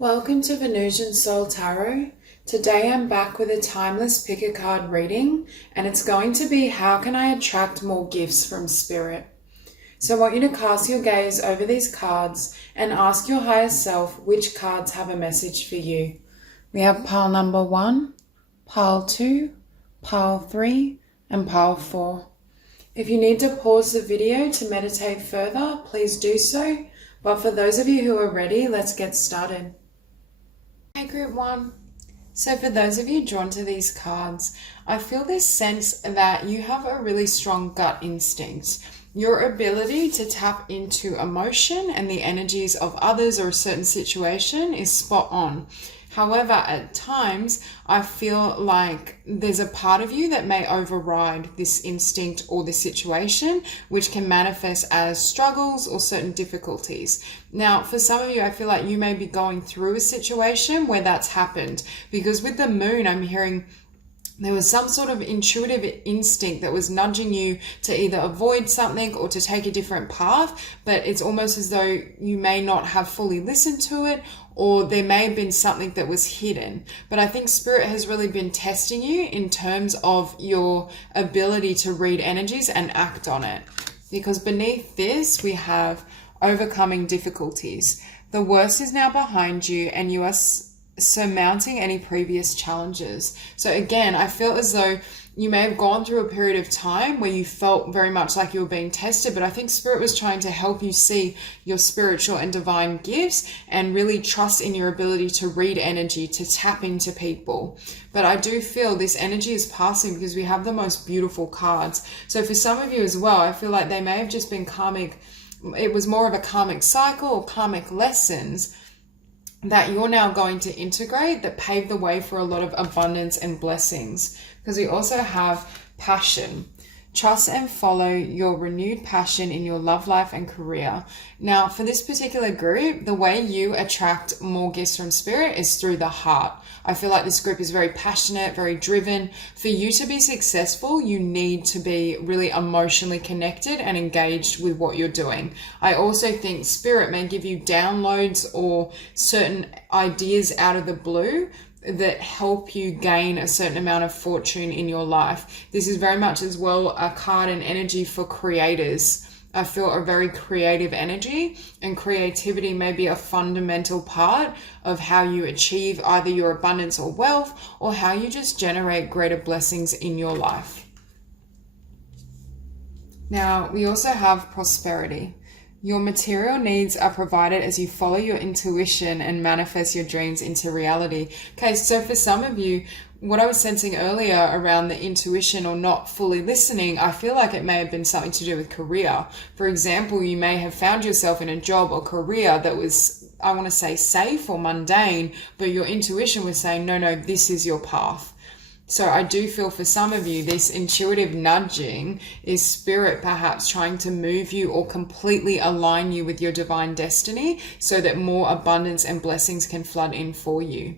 Welcome to Venusian Soul Tarot. Today I'm back with a timeless pick a card reading, and it's going to be how can I attract more gifts from Spirit. So I want you to cast your gaze over these cards and ask your higher self which cards have a message for you. We have pile number 1, pile 2, pile 3, and pile 4. If you need to pause the video to meditate further, please do so. But for those of you who are ready, let's get started. Okay, group 1. So for those of you drawn to these cards, I feel this sense that you have a really strong gut instinct. Your ability to tap into emotion and the energies of others or a certain situation is spot on. However, at times, I feel like there's a part of you that may override this instinct or this situation, which can manifest as struggles or certain difficulties. Now, for some of you, I feel like you may be going through a situation where that's happened, because with the moon, I'm hearing there was some sort of intuitive instinct that was nudging you to either avoid something or to take a different path, but it's almost as though you may not have fully listened to it, or there may have been something that was hidden. But I think Spirit has really been testing you in terms of your ability to read energies and act on it. Because beneath this, we have overcoming difficulties. The worst is now behind you, and you are surmounting any previous challenges. So again, I feel as though you may have gone through a period of time where you felt very much like you were being tested, but I think Spirit was trying to help you see your spiritual and divine gifts and really trust in your ability to read energy, to tap into people. But I do feel this energy is passing because we have the most beautiful cards. So for some of you as well, I feel like they may have just been karmic. It was more of a karmic cycle or karmic lessons that you're now going to integrate that pave the way for a lot of abundance and blessings. Because we also have passion. Trust and follow your renewed passion in your love life and career. Now, for this particular group, the way you attract more gifts from Spirit is through the heart. I feel like this group is very passionate, very driven. For you to be successful, you need to be really emotionally connected and engaged with what you're doing. I also think Spirit may give you downloads or certain ideas out of the blue that help you gain a certain amount of fortune in your life. This is very much as well a card and energy for creators. I feel a very creative energy, and creativity may be a fundamental part of how you achieve either your abundance or wealth, or how you just generate greater blessings in your life. Now, we also have prosperity. Your material needs are provided as you follow your intuition and manifest your dreams into reality. Okay, so for some of you, what I was sensing earlier around the intuition or not fully listening, I feel like it may have been something to do with career. For example, you may have found yourself in a job or career that was, I want to say, safe or mundane, but your intuition was saying, no, this is your path. So I do feel for some of you, this intuitive nudging is Spirit perhaps trying to move you or completely align you with your divine destiny so that more abundance and blessings can flood in for you.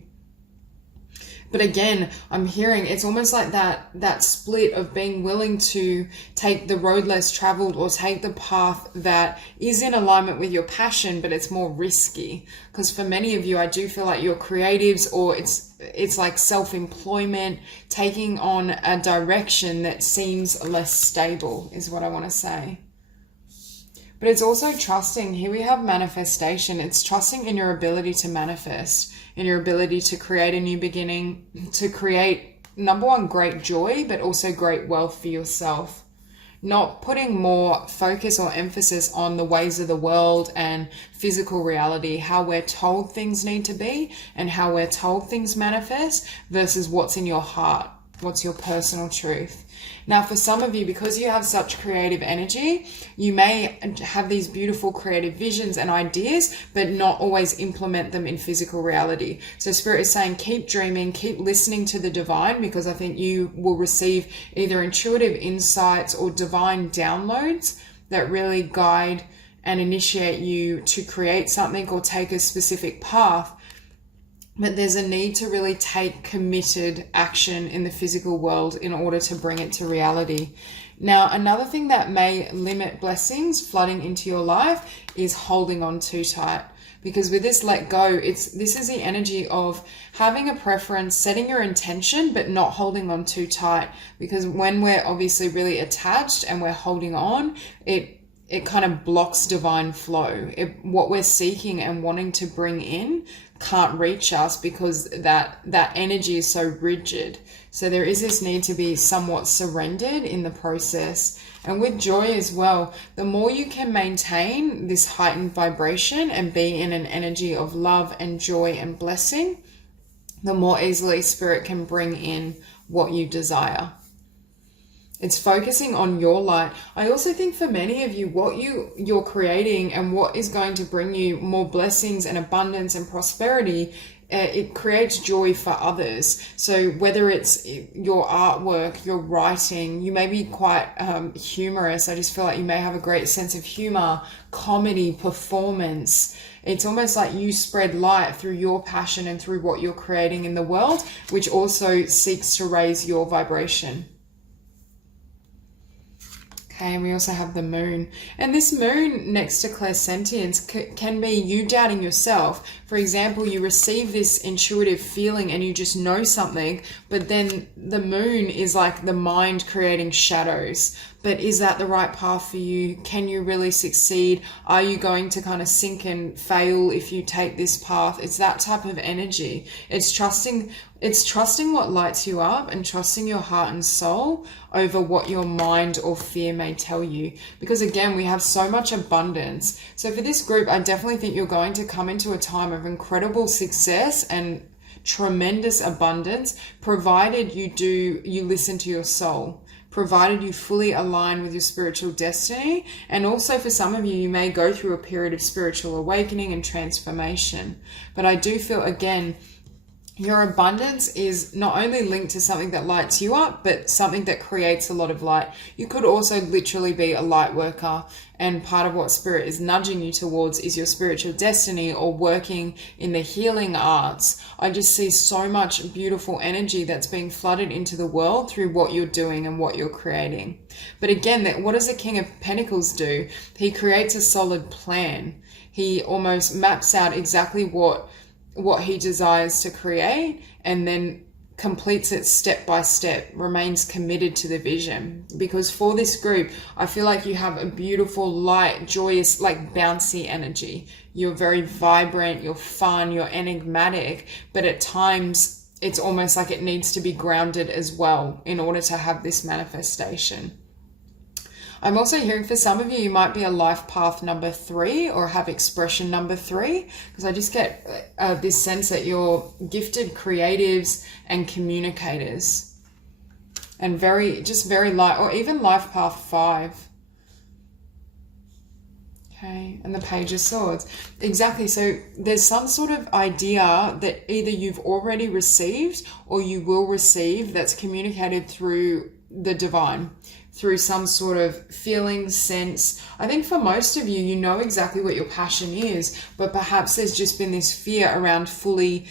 But again, I'm hearing it's almost like that split of being willing to take the road less traveled or take the path that is in alignment with your passion, but it's more risky. Because for many of you, I do feel like you're creatives, or it's like self-employment, taking on a direction that seems less stable is what I want to say. But it's also trusting. Here we have manifestation. It's trusting in your ability to manifest, in your ability to create a new beginning, to create, number one, great joy, but also great wealth for yourself. Not putting more focus or emphasis on the ways of the world and physical reality, how we're told things need to be and how we're told things manifest, versus what's in your heart, what's your personal truth. Now, for some of you, because you have such creative energy, you may have these beautiful creative visions and ideas, but not always implement them in physical reality. So Spirit is saying, keep dreaming, keep listening to the divine, because I think you will receive either intuitive insights or divine downloads that really guide and initiate you to create something or take a specific path. But there's a need to really take committed action in the physical world in order to bring it to reality. Now, another thing that may limit blessings flooding into your life is holding on too tight. because with this let go, this is the energy of having a preference, setting your intention, but not holding on too tight. Because when we're obviously really attached and we're holding on, it kind of blocks divine flow. What we're seeking and wanting to bring in can't reach us because that energy is so rigid. So there is this need to be somewhat surrendered in the process. And with joy as well, the more you can maintain this heightened vibration and be in an energy of love and joy and blessing, the more easily Spirit can bring in what you desire. It's focusing on your light. I also think for many of you, what you're creating and what is going to bring you more blessings and abundance and prosperity, it creates joy for others. So whether it's your artwork, your writing, you may be quite humorous. I just feel like you may have a great sense of humor, comedy, performance. It's almost like you spread light through your passion and through what you're creating in the world, which also seeks to raise your vibration. Okay, and we also have the moon. And this moon next to clairsentience can be you doubting yourself. For example, you receive this intuitive feeling and you just know something, but then the moon is like the mind creating shadows. But is that the right path for you? Can you really succeed? Are you going to kind of sink and fail if you take this path? It's that type of energy. It's trusting what lights you up and trusting your heart and soul over what your mind or fear may tell you. Because again, we have so much abundance. So for this group, I definitely think you're going to come into a time of incredible success and tremendous abundance, provided you listen to your soul, provided you fully align with your spiritual destiny. And also for some of you, you may go through a period of spiritual awakening and transformation. But I do feel, again, your abundance is not only linked to something that lights you up, but something that creates a lot of light. You could also literally be a light worker, and part of what Spirit is nudging you towards is your spiritual destiny or working in the healing arts. I just see so much beautiful energy that's being flooded into the world through what you're doing and what you're creating. But again, what does the King of Pentacles do? He creates a solid plan. He almost maps out exactly what he desires to create and then completes it step by step, remains committed to the vision. Because for this group, I feel like you have a beautiful, light, joyous, like bouncy energy. You're very vibrant, you're fun, you're enigmatic, but at times it's almost like it needs to be grounded as well in order to have this manifestation. I'm also hearing for some of you, you might be a life path number 3 or have expression number 3, because I just get this sense that you're gifted creatives and communicators, and very light, or even life path 5. Okay, and the Page of Swords. Exactly. So there's some sort of idea that either you've already received or you will receive that's communicated through the divine, through some sort of feeling, sense. I think for most of you, you know exactly what your passion is, but perhaps there's just been this fear around fully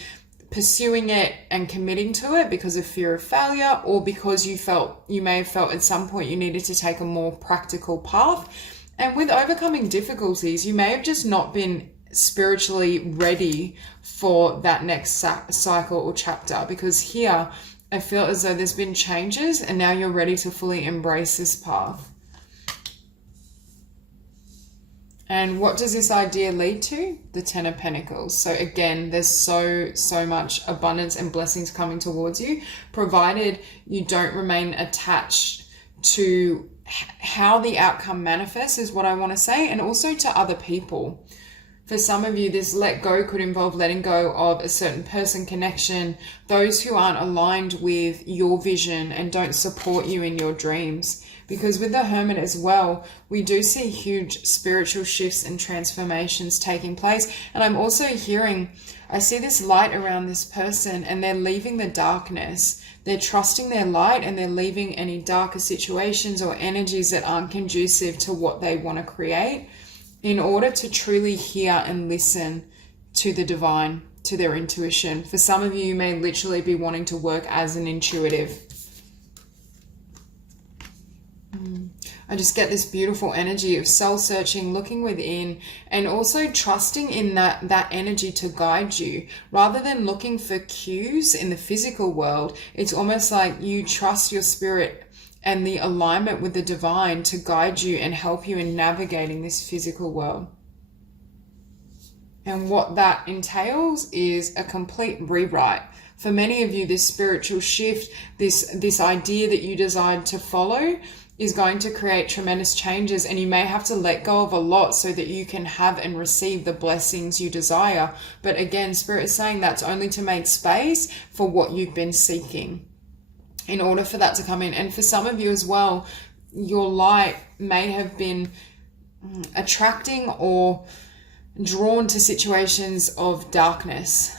pursuing it and committing to it because of fear of failure, or because you may have felt at some point you needed to take a more practical path. And with overcoming difficulties, you may have just not been spiritually ready for that next cycle or chapter, because here I feel as though there's been changes and now you're ready to fully embrace this path. And what does this idea lead to? The Ten of Pentacles. So again, there's so much abundance and blessings coming towards you, provided you don't remain attached to how the outcome manifests, is what I want to say, and also to other people. For some of you, this let go could involve letting go of a certain person, connection, those who aren't aligned with your vision and don't support you in your dreams. Because with the Hermit as well, we do see huge spiritual shifts and transformations taking place. And I'm also I see this light around this person, and they're leaving the darkness. They're trusting their light, and they're leaving any darker situations or energies that aren't conducive to what they want to create, in order to truly hear and listen to the divine, to their intuition. For some of you, you may literally be wanting to work as an intuitive. I just get this beautiful energy of soul searching, looking within, and also trusting in that energy to guide you. Rather than looking for cues in the physical world, it's almost like you trust your spirit and the alignment with the divine to guide you and help you in navigating this physical world. And what that entails is a complete rewrite. For many of you, this spiritual shift, this idea that you decide to follow is going to create tremendous changes, and you may have to let go of a lot so that you can have and receive the blessings you desire. But again, Spirit is saying that's only to make space for what you've been seeking in order for that to come in. And for some of you as well, your light may have been attracting or drawn to situations of darkness.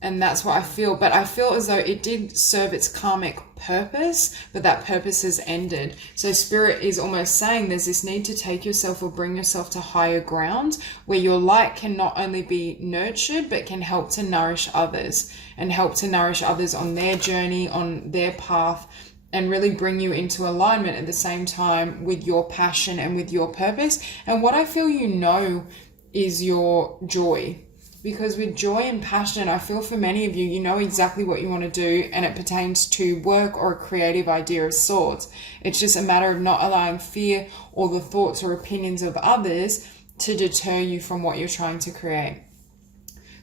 And that's what I feel. But I feel as though it did serve its karmic purpose, but that purpose has ended. So Spirit is almost saying there's this need to take yourself or bring yourself to higher ground where your light can not only be nurtured, but can help to nourish others and help to nourish others on their journey, on their path, and really bring you into alignment at the same time with your passion and with your purpose. And what I feel you know is your joy. Because with joy and passion, I feel for many of you, you know exactly what you want to do, and it pertains to work or a creative idea of sorts. It's just a matter of not allowing fear or the thoughts or opinions of others to deter you from what you're trying to create.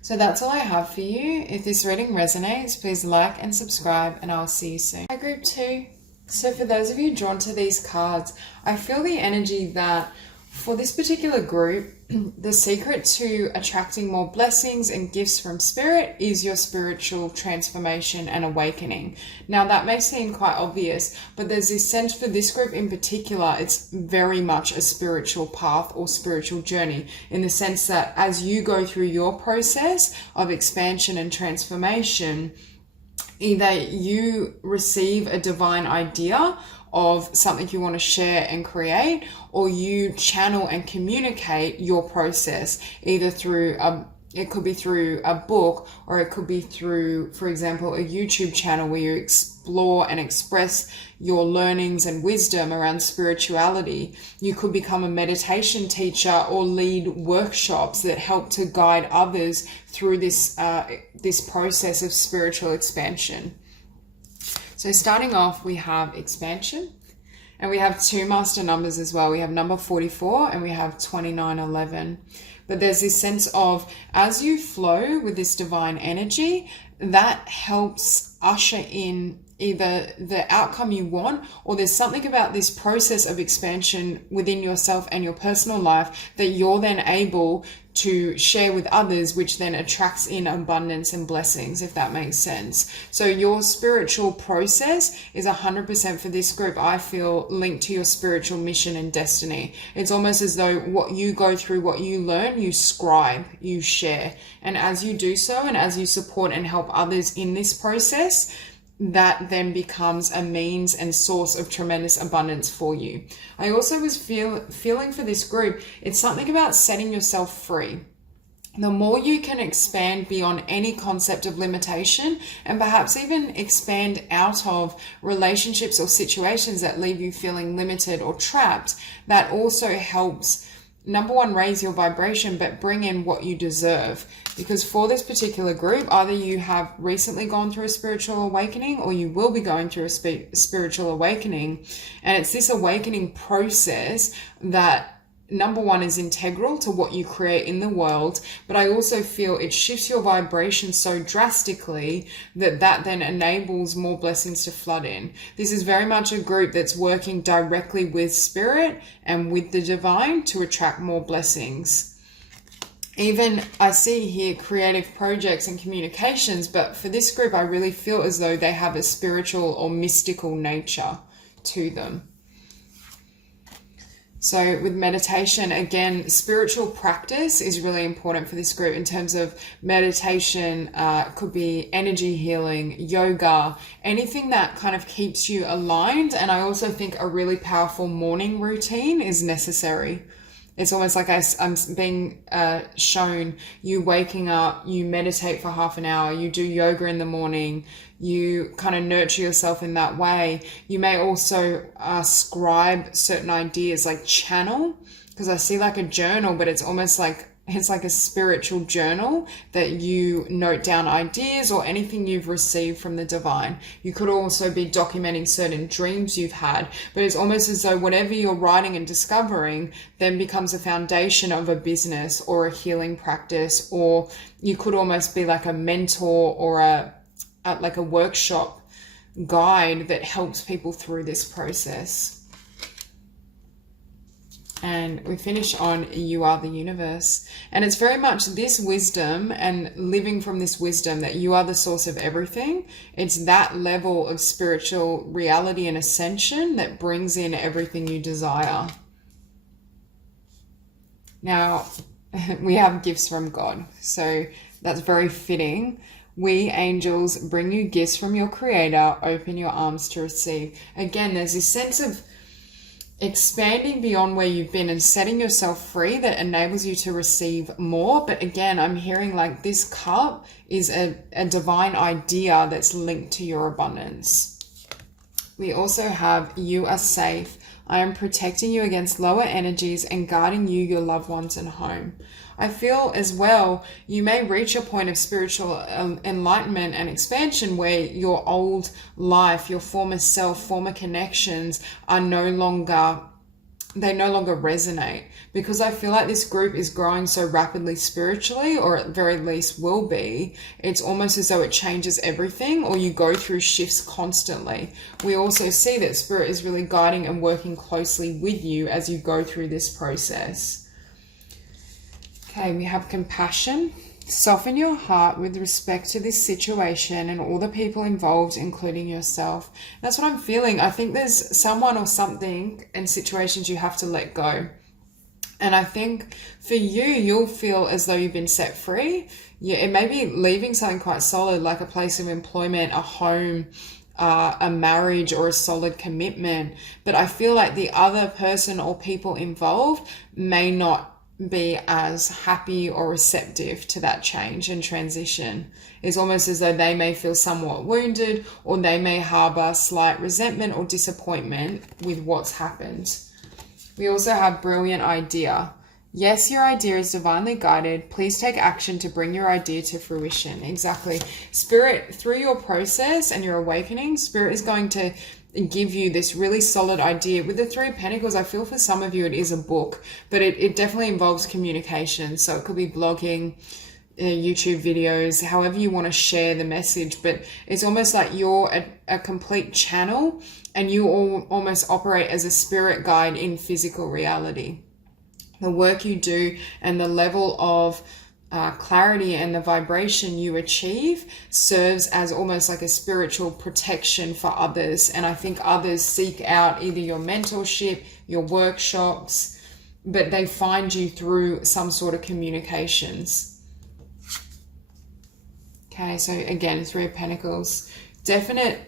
So that's all I have for you. If this reading resonates, please like and subscribe, and I'll see you soon. Hi, group 2. So for those of you drawn to these cards, I feel the energy that for this particular group, the secret to attracting more blessings and gifts from Spirit is your spiritual transformation and awakening. Now, that may seem quite obvious, but there's this sense for this group in particular, it's very much a spiritual path or spiritual journey, in the sense that as you go through your process of expansion and transformation, either you receive a divine idea of something you want to share and create, or you channel and communicate your process either through it could be through a book, or it could be through, for example, a YouTube channel where you explore and express your learnings and wisdom around spirituality. You could become a meditation teacher or lead workshops that help to guide others through this process of spiritual expansion. So starting off, we have expansion, and we have two master numbers as well. We have number 44 and we have 2911. But there's this sense of, as you flow with this divine energy, that helps usher in either the outcome you want, or there's something about this process of expansion within yourself and your personal life that you're then able to share with others, which then attracts in abundance and blessings, if that makes sense. So your spiritual process is 100% for this group, I feel, linked to your spiritual mission and destiny. It's almost as though what you go through, what you learn, you scribe, you share. And as you do so, and as you support and help others in this process, that then becomes a means and source of tremendous abundance for you. I also was feeling for this group, it's something about setting yourself free. The more you can expand beyond any concept of limitation, and perhaps even expand out of relationships or situations that leave you feeling limited or trapped, that also helps, number one, raise your vibration, but bring in what you deserve. Because for this particular group, either you have recently gone through a spiritual awakening, or you will be going through a spiritual awakening. And it's this awakening process that, number one, is integral to what you create in the world. But I also feel it shifts your vibration so drastically that then enables more blessings to flood in. This is very much a group that's working directly with Spirit and with the divine to attract more blessings. Even I see here creative projects and communications, but for this group, I really feel as though they have a spiritual or mystical nature to them. So with meditation, again, spiritual practice is really important for this group in terms of meditation. Could be energy healing, yoga, anything that kind of keeps you aligned. And I also think a really powerful morning routine is necessary It's almost like I'm being shown you waking up, you meditate for half an hour, you do yoga in the morning, you kind of nurture yourself in that way. You may also scribe certain ideas, like channel, because I see like a journal, but it's almost like it's like a spiritual journal that you note down ideas or anything you've received from the divine. You could also be documenting certain dreams you've had, but it's almost as though whatever you're writing and discovering then becomes a foundation of a business or a healing practice, or you could almost be like a mentor or like a workshop guide that helps people through this process. And we finish on you are the universe. And it's very much this wisdom and living from this wisdom that you are the source of everything. It's that level of spiritual reality and ascension that brings in everything you desire. Now, we have gifts from God. So that's very fitting. We, angels, bring you gifts from your creator. Open your arms to receive. Again, there's this sense of expanding beyond where you've been and setting yourself free that enables you to receive more. But again, I'm hearing like this cup is a divine idea that's linked to your abundance. We also have you are safe. I am protecting you against lower energies and guarding you, your loved ones, and home. I feel as well, you may reach a point of spiritual enlightenment and expansion where your old life, your former self, former connections are no longer resonate, because I feel like this group is growing so rapidly spiritually, or at very least will be. It's almost as though it changes everything, or you go through shifts constantly. We also see that spirit is really guiding and working closely with you as you go through this process. Okay, we have compassion. Soften your heart with respect to this situation and all the people involved, including yourself. That's what I'm feeling. I think there's someone or something in situations you have to let go. And I think for you, you'll feel as though you've been set free. Yeah, it may be leaving something quite solid, like a place of employment, a home, a marriage, or a solid commitment. But I feel like the other person or people involved may not be as happy or receptive to that change and transition. It's almost as though they may feel somewhat wounded, or they may harbor slight resentment or disappointment with what's happened. We also have brilliant idea. Yes, your idea is divinely guided. Please take action to bring your idea to fruition. Exactly. Spirit, through your process and your awakening, Spirit is going to give you this really solid idea. With the Three of Pentacles, I feel for some of you it is a book, but it definitely involves communication. So it could be blogging, YouTube videos, however you want to share the message, but it's almost like you're a complete channel, and you almost operate as a spirit guide in physical reality. The work you do and the level of clarity and the vibration you achieve serves as almost like a spiritual protection for others. And I think others seek out either your mentorship, your workshops, but they find you through some sort of communications. Okay, so again, Three of Pentacles. Definite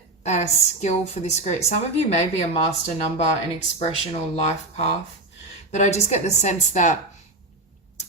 skill for this group. Some of you may be a master number, an expression, or life path, but I just get the sense that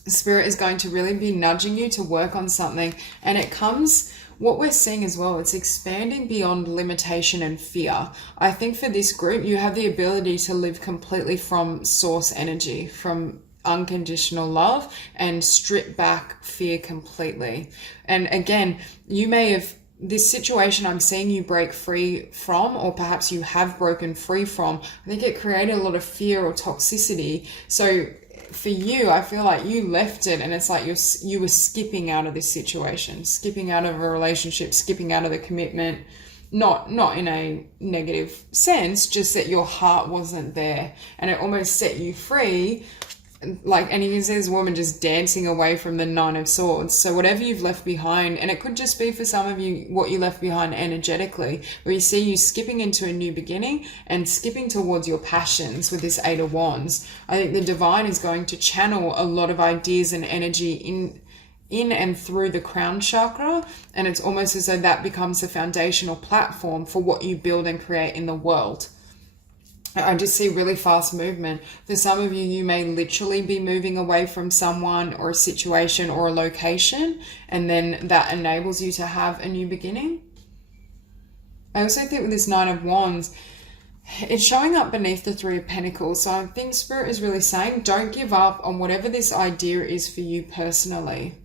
Spirit is going to really be nudging you to work on something. And it comes, what we're seeing as well, it's expanding beyond limitation and fear. I think for this group, you have the ability to live completely from source energy, from unconditional love, and strip back fear completely. And again, you may have, this situation I'm seeing you break free from, or perhaps you have broken free from, I think it created a lot of fear or toxicity. So for you, I feel like you left it, and it's like you were skipping out of this situation, skipping out of a relationship, skipping out of the commitment, not in a negative sense, just that your heart wasn't there, and it almost set you free. Like, and you can see this woman just dancing away from the Nine of Swords. So whatever you've left behind, and it could just be for some of you what you left behind energetically, where you see you skipping into a new beginning and skipping towards your passions with this Eight of Wands. I think the divine is going to channel a lot of ideas and energy in and through the crown chakra, and it's almost as though that becomes the foundational platform for what you build and create in the world. I just see really fast movement. For some of you, you may literally be moving away from someone or a situation or a location, and then that enables you to have a new beginning. I also think with this Nine of Wands, it's showing up beneath the Three of Pentacles. So I think Spirit is really saying, don't give up on whatever this idea is for you personally.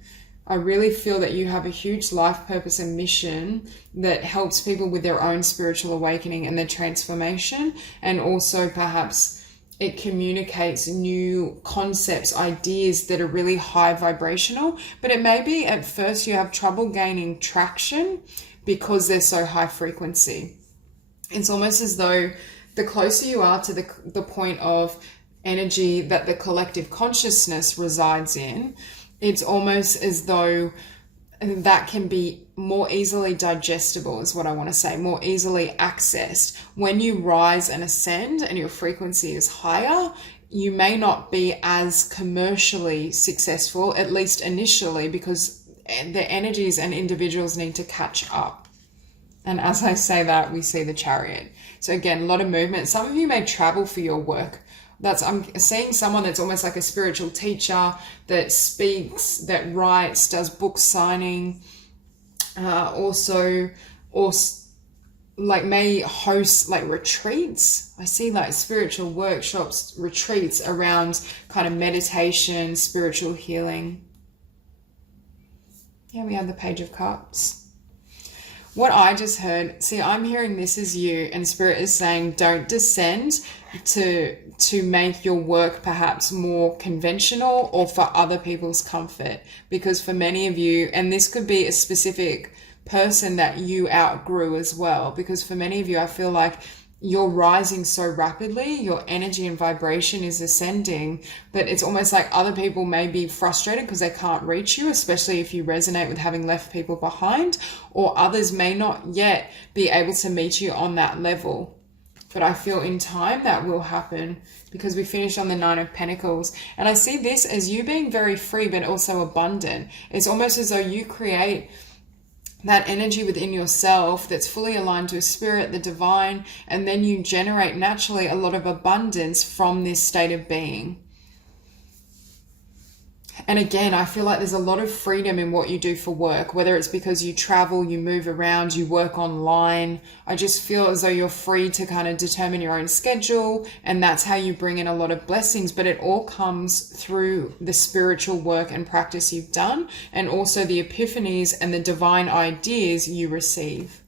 I really feel that you have a huge life purpose and mission that helps people with their own spiritual awakening and their transformation. And also perhaps it communicates new concepts, ideas that are really high vibrational. But it may be at first you have trouble gaining traction because they're so high frequency. It's almost as though the closer you are to the point of energy that the collective consciousness resides in, it's almost as though that can be more easily digestible, is what I want to say, more easily accessed. When you rise and ascend and your frequency is higher, you may not be as commercially successful, at least initially, because the energies and individuals need to catch up. And as I say that, we see the Chariot. So again, a lot of movement. Some of you may travel for your work. I'm seeing someone that's almost like a spiritual teacher that speaks, that writes, does book signing, also like may host like retreats. I see like spiritual workshops, retreats around kind of meditation, spiritual healing. Yeah, we have the Page of Cups. What I just heard, see, I'm hearing this as you, and Spirit is saying don't descend to make your work perhaps more conventional or for other people's comfort. Because for many of you, and this could be a specific person that you outgrew as well, because for many of you, I feel like you're rising so rapidly, your energy and vibration is ascending, but it's almost like other people may be frustrated because they can't reach you, especially if you resonate with having left people behind, or others may not yet be able to meet you on that level. But I feel in time that will happen, because we finished on the Nine of Pentacles. And I see this as you being very free, but also abundant. It's almost as though you create that energy within yourself that's fully aligned to a spirit, the divine, and then you generate naturally a lot of abundance from this state of being. And again, I feel like there's a lot of freedom in what you do for work, whether it's because you travel, you move around, you work online. I just feel as though you're free to kind of determine your own schedule, and that's how you bring in a lot of blessings. But it all comes through the spiritual work and practice you've done, and also the epiphanies and the divine ideas you receive.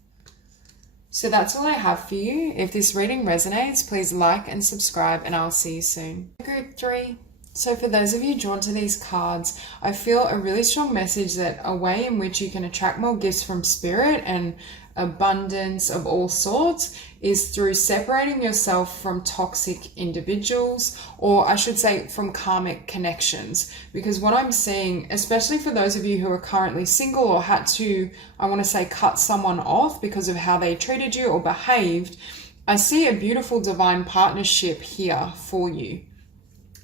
So that's all I have for you. If this reading resonates, please like and subscribe, and I'll see you soon. Group 3. So for those of you drawn to these cards, I feel a really strong message that a way in which you can attract more gifts from spirit and abundance of all sorts is through separating yourself from toxic individuals, or I should say from karmic connections. Because what I'm seeing, especially for those of you who are currently single or had to, I want to say, cut someone off because of how they treated you or behaved, I see a beautiful divine partnership here for you.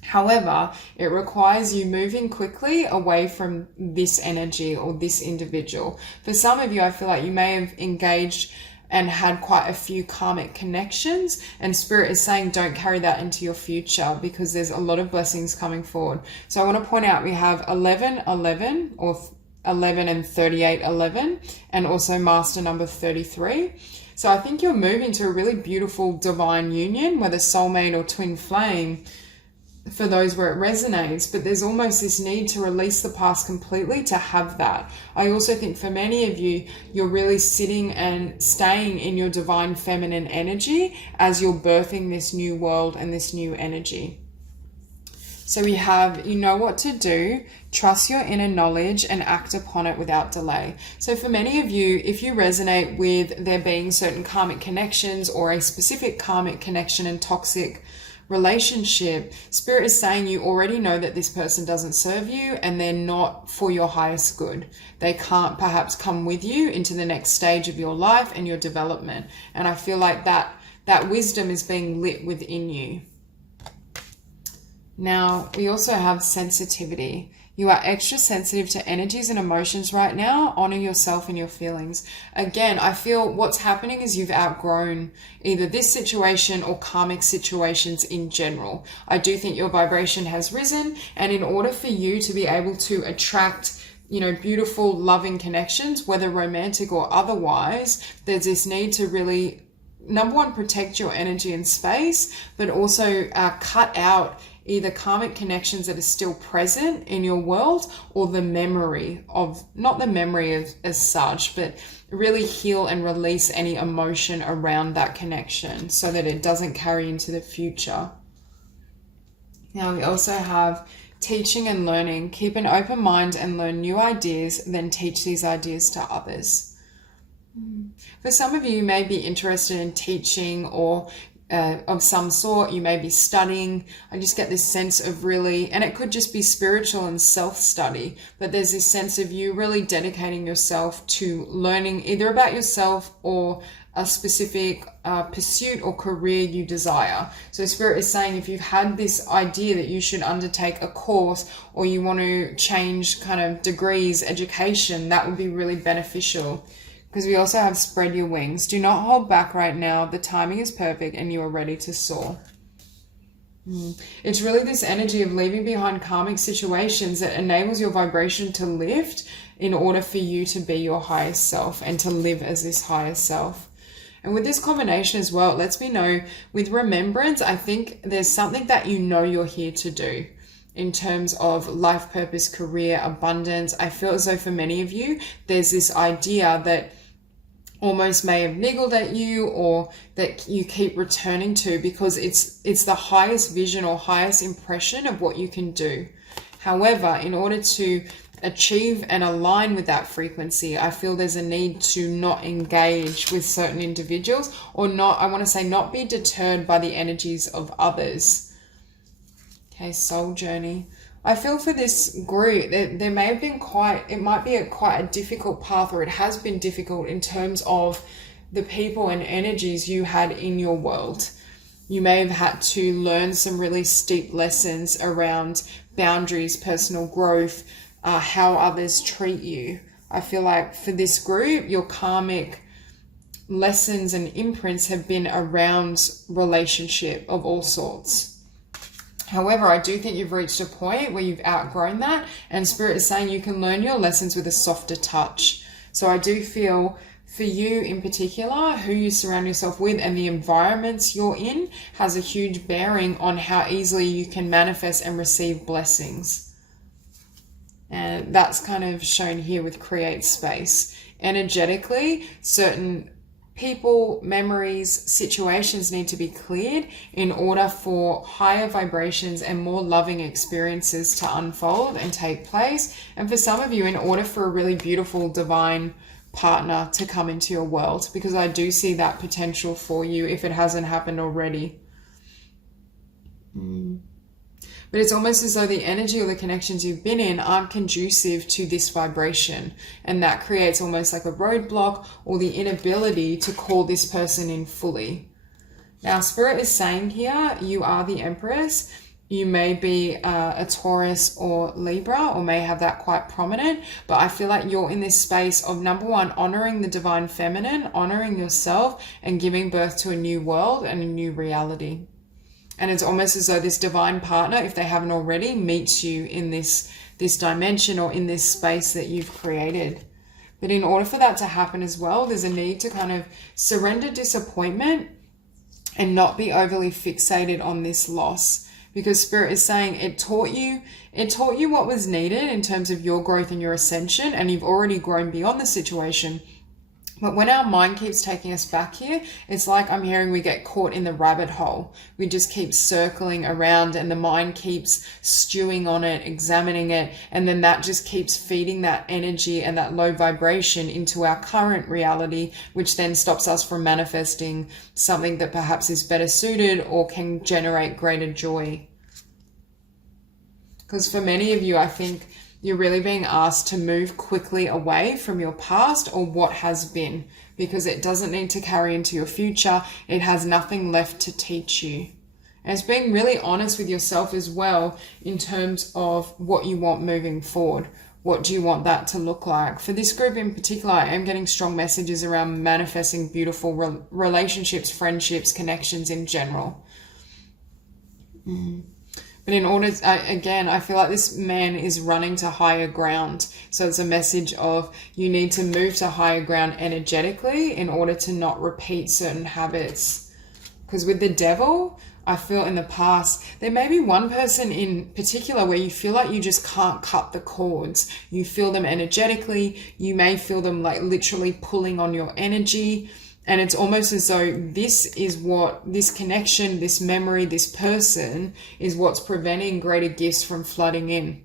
However, it requires you moving quickly away from this energy or this individual. For some of you, I feel like you may have engaged and had quite a few karmic connections, and Spirit is saying don't carry that into your future, because there's a lot of blessings coming forward. So I want to point out we have 1111 or 11 and 3811, and also master number 33. So I think you're moving to a really beautiful divine union, whether soulmate or twin flame, for those where it resonates, but there's almost this need to release the past completely to have that. I also think for many of you, you're really sitting and staying in your divine feminine energy as you're birthing this new world and this new energy. So we have, you know what to do, trust your inner knowledge and act upon it without delay. So for many of you, if you resonate with there being certain karmic connections or a specific karmic connection and toxic relationship, Spirit is saying you already know that this person doesn't serve you and they're not for your highest good. They can't perhaps come with you into the next stage of your life and your development. And I feel like that wisdom is being lit within you. Now, we also have sensitivity. You are extra sensitive to energies and emotions right now. Honor yourself and your feelings. Again, I feel what's happening is you've outgrown either this situation or karmic situations in general. I do think your vibration has risen, and in order for you to be able to attract, you know, beautiful, loving connections, whether romantic or otherwise, there's this need to really, number one, protect your energy and space, but also cut out either karmic connections that are still present in your world, or the memory of, not the memory of as such, but really heal and release any emotion around that connection so that it doesn't carry into the future. Now we also have teaching and learning. Keep an open mind and learn new ideas, then teach these ideas to others. For some of you, you may be interested in teaching or of some sort. You may be studying. I just get this sense of really, and it could just be spiritual and self-study, but there's this sense of you really dedicating yourself to learning either about yourself or a specific pursuit or career you desire. So Spirit is saying if you've had this idea that you should undertake a course, or you want to change kind of degrees, education, that would be really beneficial. Because we also have spread your wings. Do not hold back right now. The timing is perfect and you are ready to soar. It's really this energy of leaving behind karmic situations that enables your vibration to lift in order for you to be your highest self and to live as this higher self. And with this combination as well, it lets me know with remembrance, I think there's something that you know you're here to do. In terms of life purpose, career, abundance, I feel as though for many of you, there's this idea that almost may have niggled at you, or that you keep returning to because it's the highest vision or highest impression of what you can do. However, in order to achieve and align with that frequency, I feel there's a need to not engage with certain individuals, or not be deterred by the energies of others. Okay, soul journey. I feel for this group that there may have been quite a difficult path, or it has been difficult in terms of the people and energies you had in your world. You may have had to learn some really steep lessons around boundaries, personal growth, how others treat you. I feel like for this group, your karmic lessons and imprints have been around relationship of all sorts. However, I do think you've reached a point where you've outgrown that, and Spirit is saying you can learn your lessons with a softer touch. So I do feel for you in particular, who you surround yourself with and the environments you're in has a huge bearing on how easily you can manifest and receive blessings. And that's kind of shown here with create space. Energetically, certain people, memories, situations need to be cleared in order for higher vibrations and more loving experiences to unfold and take place. And for some of you, in order for a really beautiful divine partner to come into your world, because I do see that potential for you if it hasn't happened already. But it's almost as though the energy or the connections you've been in aren't conducive to this vibration. And that creates almost like a roadblock or the inability to call this person in fully. Now, Spirit is saying here, you are the Empress. You may be a Taurus or Libra, or may have that quite prominent. But I feel like you're in this space of, number one, honoring the divine feminine, honoring yourself, and giving birth to a new world and a new reality. And it's almost as though this divine partner, if they haven't already, meets you in this dimension or in this space that you've created. But in order for that to happen as well, there's a need to kind of surrender disappointment and not be overly fixated on this loss. Because Spirit is saying it taught you what was needed in terms of your growth and your ascension, and you've already grown beyond the situation. But when our mind keeps taking us back here, it's like I'm hearing we get caught in the rabbit hole. We just keep circling around and the mind keeps stewing on it, examining it. And then that just keeps feeding that energy and that low vibration into our current reality, which then stops us from manifesting something that perhaps is better suited or can generate greater joy. Because for many of you, I think you're really being asked to move quickly away from your past or what has been, because it doesn't need to carry into your future. It has nothing left to teach you. And it's being really honest with yourself as well in terms of what you want moving forward. What do you want that to look like? For this group in particular, I am getting strong messages around manifesting beautiful relationships, friendships, connections in general. But in order, again, I feel like this man is running to higher ground. So it's a message of you need to move to higher ground energetically in order to not repeat certain habits. Because with the devil, I feel in the past, there may be one person in particular where you feel like you just can't cut the cords. You feel them energetically. You may feel them like literally pulling on your energy. And it's almost as though this is what, this connection, this memory, this person is what's preventing greater gifts from flooding in.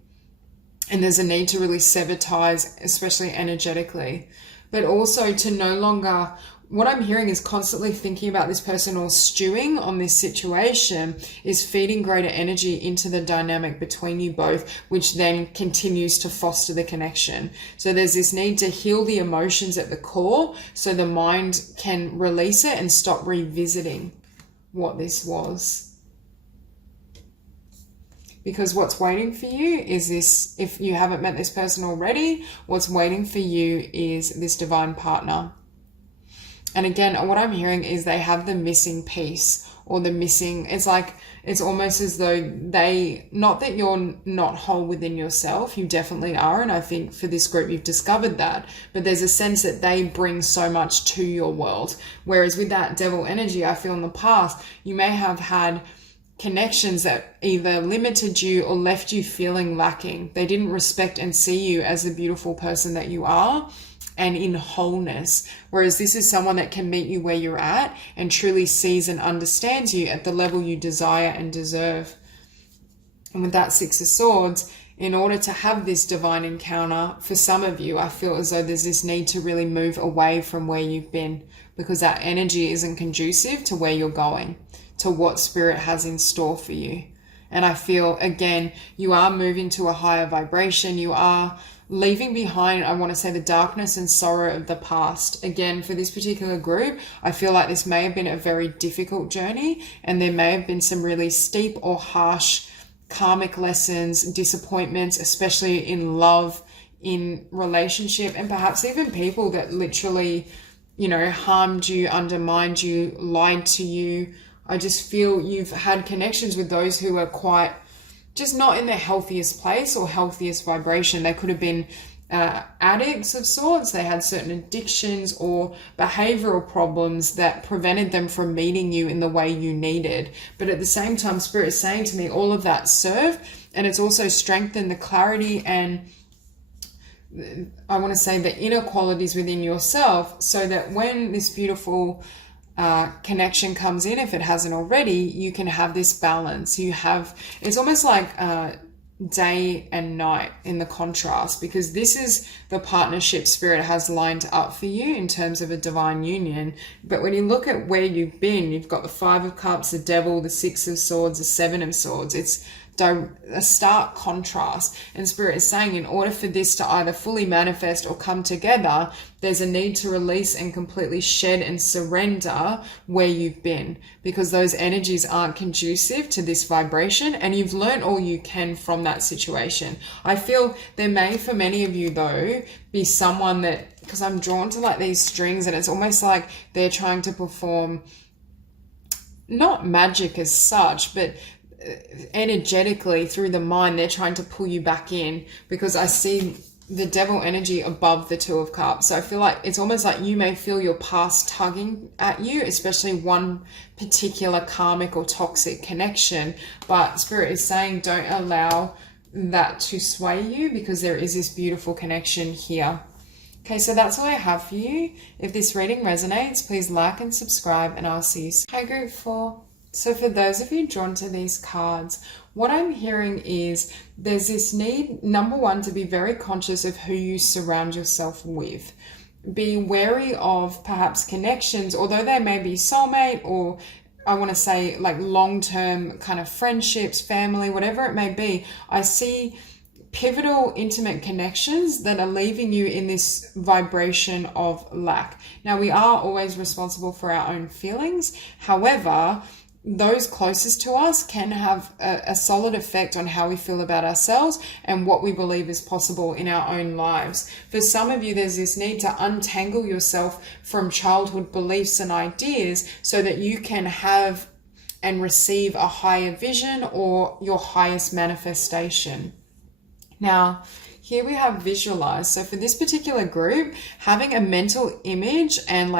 And there's a need to really sever ties, especially energetically. But also to no longer, what I'm hearing is constantly thinking about this person or stewing on this situation is feeding greater energy into the dynamic between you both, which then continues to foster the connection. So there's this need to heal the emotions at the core so the mind can release it and stop revisiting what this was. Because what's waiting for you is this, if you haven't met this person already, what's waiting for you is this divine partner. And again, what I'm hearing is they have the missing piece or the missing, it's like, it's almost as though they, not that you're not whole within yourself, you definitely are. And I think for this group, you've discovered that, but there's a sense that they bring so much to your world. Whereas with that devil energy, I feel in the past, you may have had connections that either limited you or left you feeling lacking. They didn't respect and see you as the beautiful person that you are and in wholeness. Whereas this is someone that can meet you where you're at and truly sees and understands you at the level you desire and deserve. And with that Six of Swords, in order to have this divine encounter, for some of you, I feel as though there's this need to really move away from where you've been because that energy isn't conducive to where you're going, to what spirit has in store for you. And I feel, again, you are moving to a higher vibration. You are leaving behind, I want to say, the darkness and sorrow of the past. Again, for this particular group, I feel like this may have been a very difficult journey and there may have been some really steep or harsh karmic lessons, disappointments, especially in love, in relationship, and perhaps even people that literally, you know, harmed you, undermined you, lied to you. I just feel you've had connections with those who are quite just not in the healthiest place or healthiest vibration. They could have been addicts of sorts. They had certain addictions or behavioral problems that prevented them from meeting you in the way you needed. But at the same time, Spirit is saying to me, all of that served, and it's also strengthened the clarity and I want to say the inner qualities within yourself so that when this beautiful connection comes in, if it hasn't already, you can have this balance. You have, it's almost like day and night in the contrast, because this is the partnership Spirit has lined up for you in terms of a divine union. But when you look at where you've been, you've got the Five of Cups, the Devil, the Six of Swords, the Seven of Swords. It's a stark contrast, and Spirit is saying in order for this to either fully manifest or come together, there's a need to release and completely shed and surrender where you've been, because those energies aren't conducive to this vibration and you've learned all you can from that situation. I feel there may, for many of you though, be someone that, because I'm drawn to like these strings and it's almost like they're trying to perform not magic as such, but energetically through the mind, they're trying to pull you back in, because I see the devil energy above the Two of Cups. So I feel like it's almost like you may feel your past tugging at you, especially one particular karmic or toxic connection. But Spirit is saying don't allow that to sway you, because there is this beautiful connection here. Okay, so that's all I have for you. If this reading resonates, please like and subscribe, and I'll see you soon. Hi, Group 4. So for those of you drawn to these cards, what I'm hearing is there's this need, number one, to be very conscious of who you surround yourself with. Be wary of perhaps connections, although they may be soulmate or I want to say like long-term kind of friendships, family, whatever it may be. I see pivotal, intimate connections that are leaving you in this vibration of lack. Now, we are always responsible for our own feelings. However, those closest to us can have a solid effect on how we feel about ourselves and what we believe is possible in our own lives. For some of you, there's this need to untangle yourself from childhood beliefs and ideas so that you can have and receive a higher vision or your highest manifestation. Now, here we have visualize. So for this particular group, having a mental image and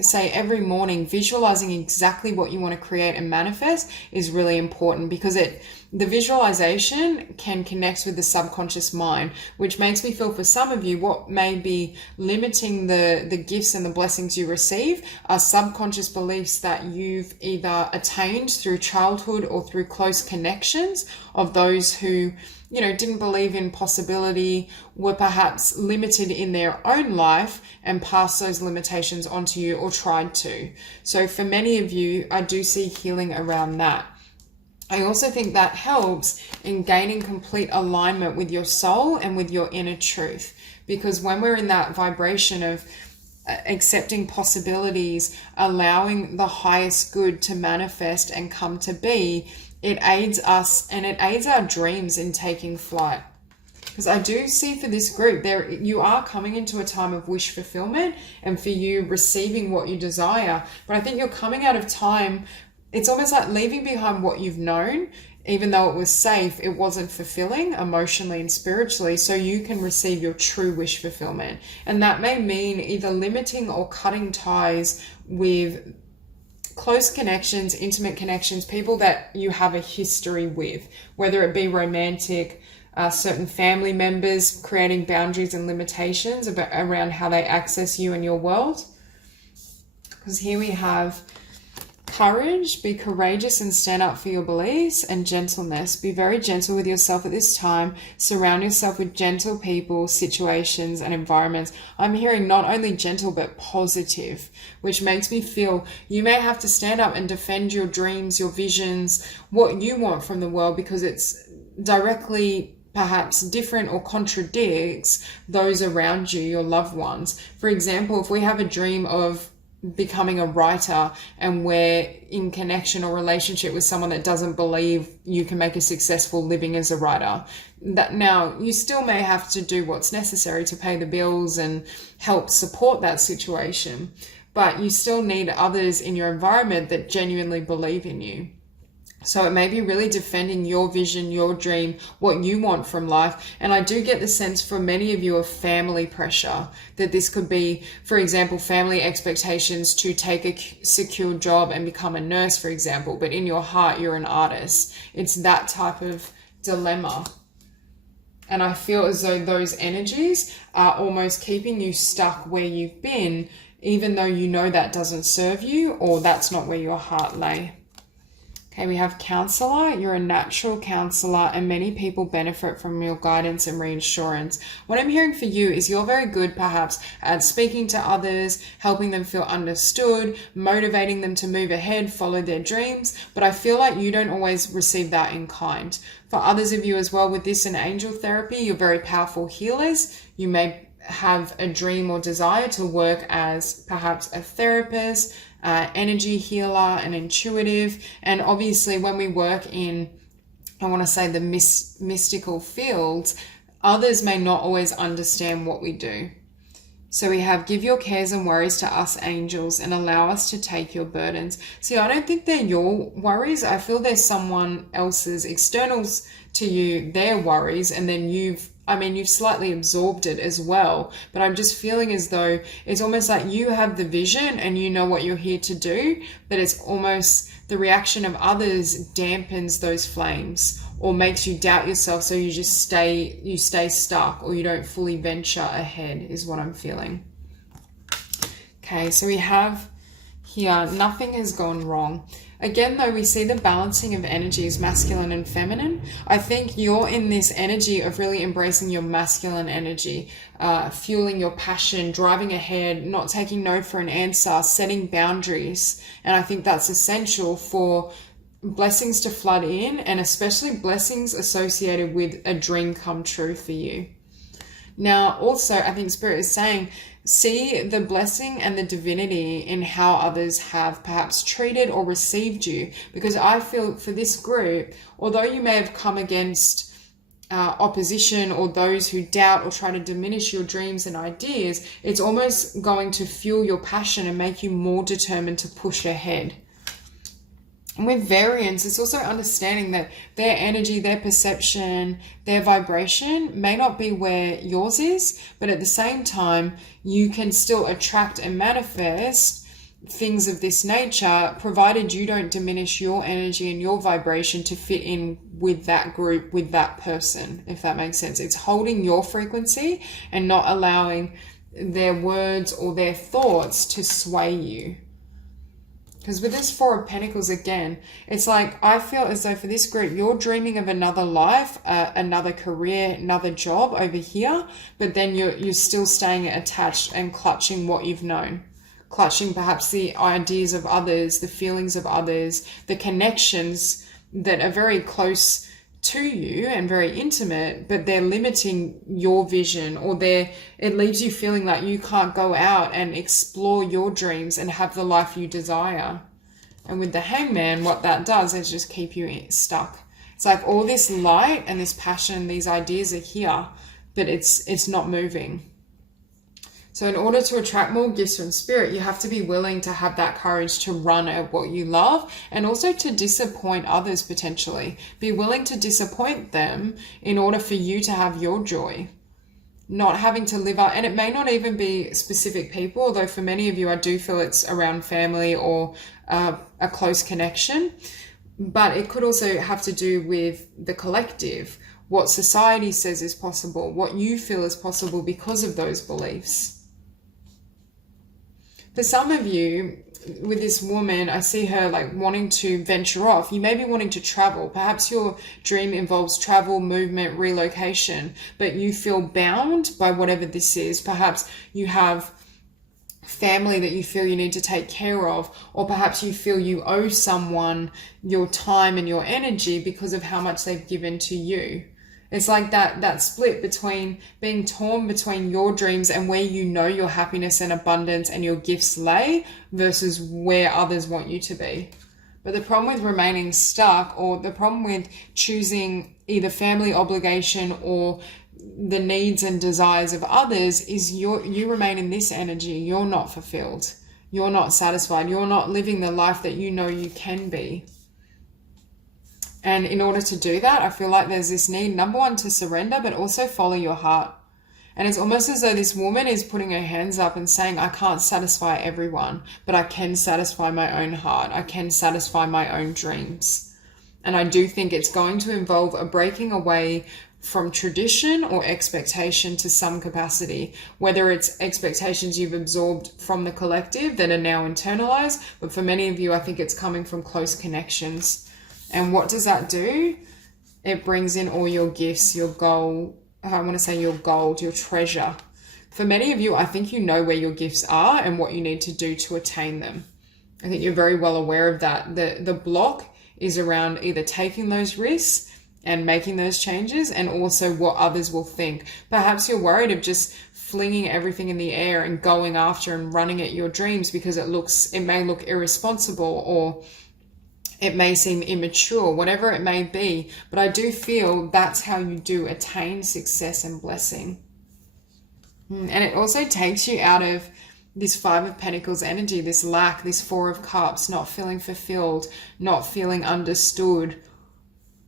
say every morning visualizing exactly what you want to create and manifest is really important, because the visualization can connect with the subconscious mind, which makes me feel for some of you what may be limiting the gifts and the blessings you receive are subconscious beliefs that you've either attained through childhood or through close connections of those who didn't believe in possibility, were perhaps limited in their own life and passed those limitations onto you or tried to. So for many of you, I do see healing around that. I also think that helps in gaining complete alignment with your soul and with your inner truth, because when we're in that vibration of accepting possibilities, allowing the highest good to manifest and come to be, it aids us and it aids our dreams in taking flight. Because I do see for this group, you are coming into a time of wish fulfillment and for you receiving what you desire. But I think you're coming out of time, it's almost like leaving behind what you've known. Even though it was safe, it wasn't fulfilling emotionally and spiritually, so you can receive your true wish fulfillment. And that may mean either limiting or cutting ties with close connections, intimate connections, people that you have a history with, whether it be romantic, certain family members, creating boundaries and limitations around how they access you and your world. Because here we have courage, be courageous and stand up for your beliefs, and gentleness. Be very gentle with yourself at this time. Surround yourself with gentle people, situations, and environments. I'm hearing not only gentle, but positive, which makes me feel you may have to stand up and defend your dreams, your visions, what you want from the world, because it's directly perhaps different or contradicts those around you, your loved ones. For example, if we have a dream of becoming a writer and we're in connection or relationship with someone that doesn't believe you can make a successful living as a writer, that now you still may have to do what's necessary to pay the bills and help support that situation, but you still need others in your environment that genuinely believe in you. So it may be really defending your vision, your dream, what you want from life. And I do get the sense for many of you of family pressure, that this could be, for example, family expectations to take a secure job and become a nurse, for example, but in your heart, you're an artist. It's that type of dilemma. And I feel as though those energies are almost keeping you stuck where you've been, even though you know that doesn't serve you or that's not where your heart lay. Okay, we have counselor. You're a natural counselor and many people benefit from your guidance and reassurance. What I'm hearing for you is you're very good perhaps at speaking to others, helping them feel understood, motivating them to move ahead, follow their dreams, but I feel like you don't always receive that in kind. For others of you as well with this and angel therapy, you're very powerful healers. You may have a dream or desire to work as perhaps a therapist, energy healer, and intuitive. And obviously when we work in, I want to say, the mystical fields, others may not always understand what we do. So we have give your cares and worries to us angels and allow us to take your burdens. See, I don't think they're your worries. I feel they're someone else's, externals to you, their worries, and then you've slightly absorbed it as well, but I'm just feeling as though it's almost like you have the vision and you know what you're here to do, but it's almost the reaction of others dampens those flames or makes you doubt yourself, so you stay stuck or you don't fully venture ahead is what I'm feeling. Okay, so we have here, nothing has gone wrong. Again, though, we see the balancing of energies, masculine and feminine. I think you're in this energy of really embracing your masculine energy, fueling your passion, driving ahead, not taking no for an answer, setting boundaries. And I think that's essential for blessings to flood in, and especially blessings associated with a dream come true for you. Now, also, I think Spirit is saying See the blessing and the divinity in how others have perhaps treated or received you. Because I feel for this group, although you may have come against opposition or those who doubt or try to diminish your dreams and ideas, it's almost going to fuel your passion and make you more determined to push ahead. And with variance, it's also understanding that their energy, their perception, their vibration may not be where yours is, but at the same time, you can still attract and manifest things of this nature, provided you don't diminish your energy and your vibration to fit in with that group, with that person, if that makes sense. It's holding your frequency and not allowing their words or their thoughts to sway you. Because with this Four of Pentacles, again, it's like, I feel as though for this group, you're dreaming of another life, another career, another job over here, but then you're still staying attached and clutching what you've known. Clutching perhaps the ideas of others, the feelings of others, the connections that are very close to you and very intimate, but they're limiting your vision, or it leaves you feeling like you can't go out and explore your dreams and have the life you desire. And with the Hangman, what that does is just keep you stuck. It's like all this light and this passion, these ideas are here, but it's not moving. So in order to attract more gifts from spirit, you have to be willing to have that courage to run at what you love, and also to disappoint others potentially. Be willing to disappoint them in order for you to have your joy. Not having to live up, and it may not even be specific people, although for many of you, I do feel it's around family or a close connection. But it could also have to do with the collective, what society says is possible, what you feel is possible because of those beliefs. For some of you, with this woman, I see her like wanting to venture off. You may be wanting to travel. Perhaps your dream involves travel, movement, relocation, but you feel bound by whatever this is. Perhaps you have family that you feel you need to take care of, or perhaps you feel you owe someone your time and your energy because of how much they've given to you. It's like that split between being torn between your dreams and where you know your happiness and abundance and your gifts lay versus where others want you to be. But the problem with remaining stuck, or the problem with choosing either family obligation or the needs and desires of others, is you remain in this energy. You're not fulfilled. You're not satisfied. You're not living the life that you know you can be. And in order to do that, I feel like there's this need, number one, to surrender, but also follow your heart. And it's almost as though this woman is putting her hands up and saying, I can't satisfy everyone, but I can satisfy my own heart. I can satisfy my own dreams. And I do think it's going to involve a breaking away from tradition or expectation to some capacity, whether it's expectations you've absorbed from the collective that are now internalized, but for many of you, I think it's coming from close connections. And what does that do? It brings in all your gifts, your gold, your gold, your treasure. For many of you, I think you know where your gifts are and what you need to do to attain them. I think you're very well aware of that. The block is around either taking those risks and making those changes, and also what others will think. Perhaps you're worried of just flinging everything in the air and going after and running at your dreams because it may look irresponsible, or it may seem immature, whatever it may be. But I do feel that's how you do attain success and blessing. And it also takes you out of this Five of Pentacles energy, this lack, this Four of Cups, not feeling fulfilled, not feeling understood.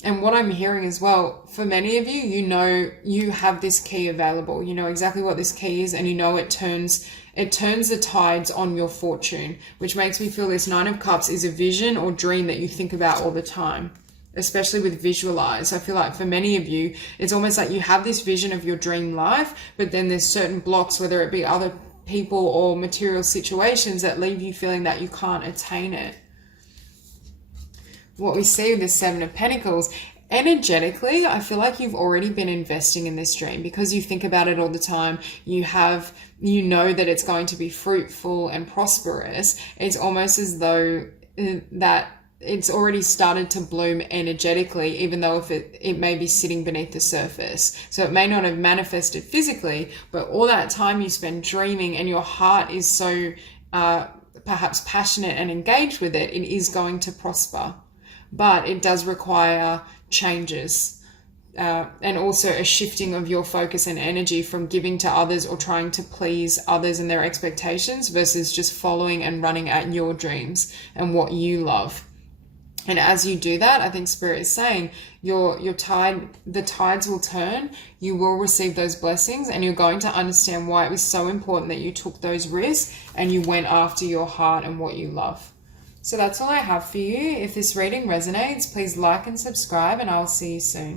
And what I'm hearing as well, for many of you, you know you have this key available. You know exactly what this key is, and you know it turns the tides on your fortune, which makes me feel this Nine of Cups is a vision or dream that you think about all the time, especially with visualize. I feel like for many of you, it's almost like you have this vision of your dream life, but then there's certain blocks, whether it be other people or material situations, that leave you feeling that you can't attain it. What we see with the Seven of Pentacles, energetically, I feel like you've already been investing in this dream because you think about it all the time. You know that it's going to be fruitful and prosperous. It's almost as though that it's already started to bloom energetically, even though if it may be sitting beneath the surface. So it may not have manifested physically, but all that time you spend dreaming and your heart is so perhaps passionate and engaged with it, it is going to prosper. But it does require changes. And also a shifting of your focus and energy from giving to others or trying to please others and their expectations versus just following and running at your dreams and what you love. And as you do that, I think Spirit is saying the tides will turn, you will receive those blessings, and you're going to understand why it was so important that you took those risks and you went after your heart and what you love. So that's all I have for you. If this reading resonates, please like and subscribe, and I'll see you soon.